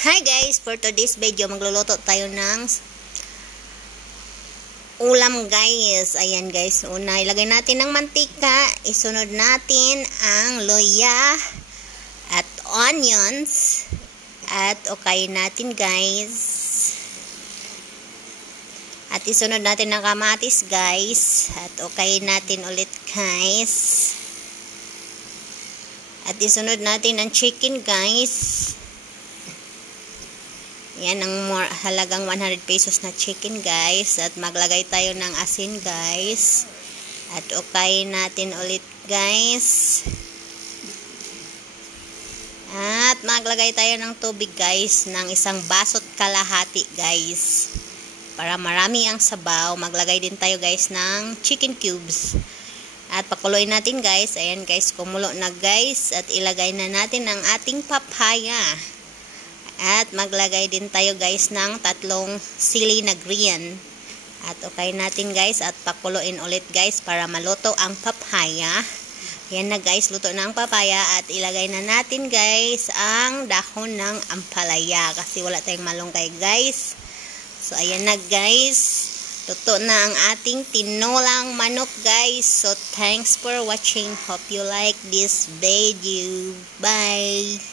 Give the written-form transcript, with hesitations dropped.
Hi guys, for today's video magluluto tayo ng ulam guys. Ayan guys, una ilagay natin ng mantika, isunod natin ang luya at onions at okayin natin guys. At isunod natin ng kamatis guys at okayin natin ulit guys. At isunod natin ang chicken guys. Yan ang halagang 100 pesos na chicken guys. At maglagay tayo ng asin guys. At okayin natin ulit guys. At maglagay tayo ng tubig guys ng isang baso't kalahati guys. Para marami ang sabaw, maglagay din tayo guys ng chicken cubes. At pakuluin natin guys. Ayan guys, kumulo na guys. At ilagay na natin ang ating papaya. At maglagay din tayo guys ng 3 sili na green. At okay natin guys at pakuluin ulit guys para maluto ang papaya. Yan na guys, luto na ang papaya at ilagay na natin guys ang dahon ng ampalaya kasi wala tayong malunggay guys. So ayan na guys, luto na ang ating tinolang manok guys. So thanks for watching. Hope you like this video. Bye!